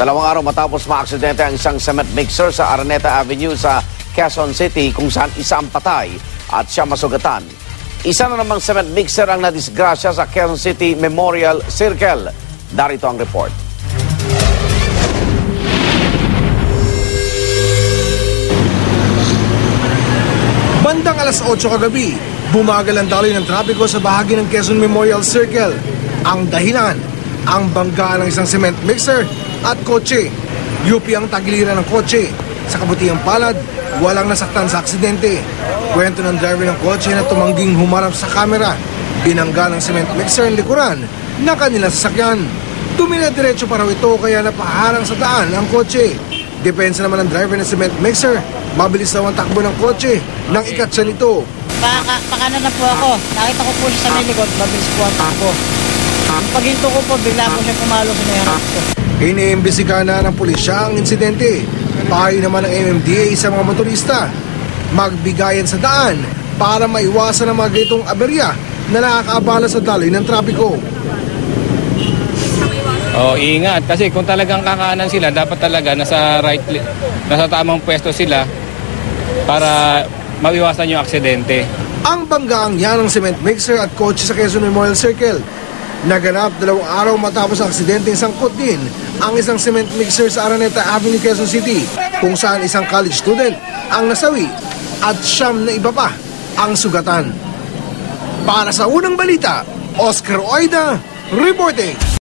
Dalawang araw matapos maaksidente ang isang cement mixer sa Araneta Avenue sa Quezon City kung saan isa ang patay at siya masugatan. Isa na namang cement mixer ang nadisgrasya sa Quezon City Memorial Circle. Darito ang report. Bandang alas 8 kagabi, bumagal ang daloy ng trapiko sa bahagi ng Quezon Memorial Circle. Ang dahilan, ang banggaan ng isang cement mixer at kotse. UP ang tagiliran ng kotse. Sa kabutihang palad, walang nasaktan sa aksidente. Kwento ng driver ng kotse na tumangging humarap sa kamera. Binangga ng cement mixer ang likuran na kanilang sasakyan. Dumina-diretso pa raw ito kaya napaharang sa daan ang kotse. Depensa naman ng driver ng cement mixer, mabilis daw ang takbo ng kotse nang ikatsa nito. Pakanan na po ako. Nakita ko po siya sa may likod, mabilis po ang takbo. Paghinto ko po, bigla po siya pumalo sa may harap ko. Iniimbestigahan na ng pulisya ang insidente. Payo naman ng MMDA sa mga motorista. Magbigayan sa daan para maiwasan ang mga ganitong aberya na nakakaabala sa daloy ng trapiko. Ingat kasi kung talagang kakanan sila, dapat talaga nasa tamang pwesto sila para maiwasan yung aksidente. Ang banggaang yan ng cement mixer at kotse sa Quezon Memorial Circle. Naganap 2 araw matapos ang aksidenteng sangkot din ang isang cement mixer sa Araneta Avenue, Quezon City, kung saan isang college student ang nasawi at 9 na iba pa ang sugatan. Para sa unang balita, Oscar Oida, reporting.